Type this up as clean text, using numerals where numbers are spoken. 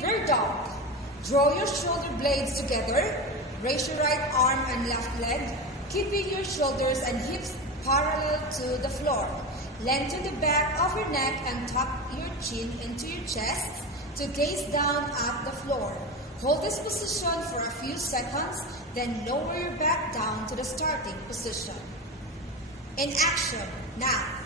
bird dog. Draw your shoulder blades together. Raise your right arm and left leg, keeping your shoulders and hips parallel to the floor. Lengthen the back of your neck and tuck your chin into your chest to gaze down at the floor. Hold this position for a few seconds, then lower your back down to the starting position. In action, now.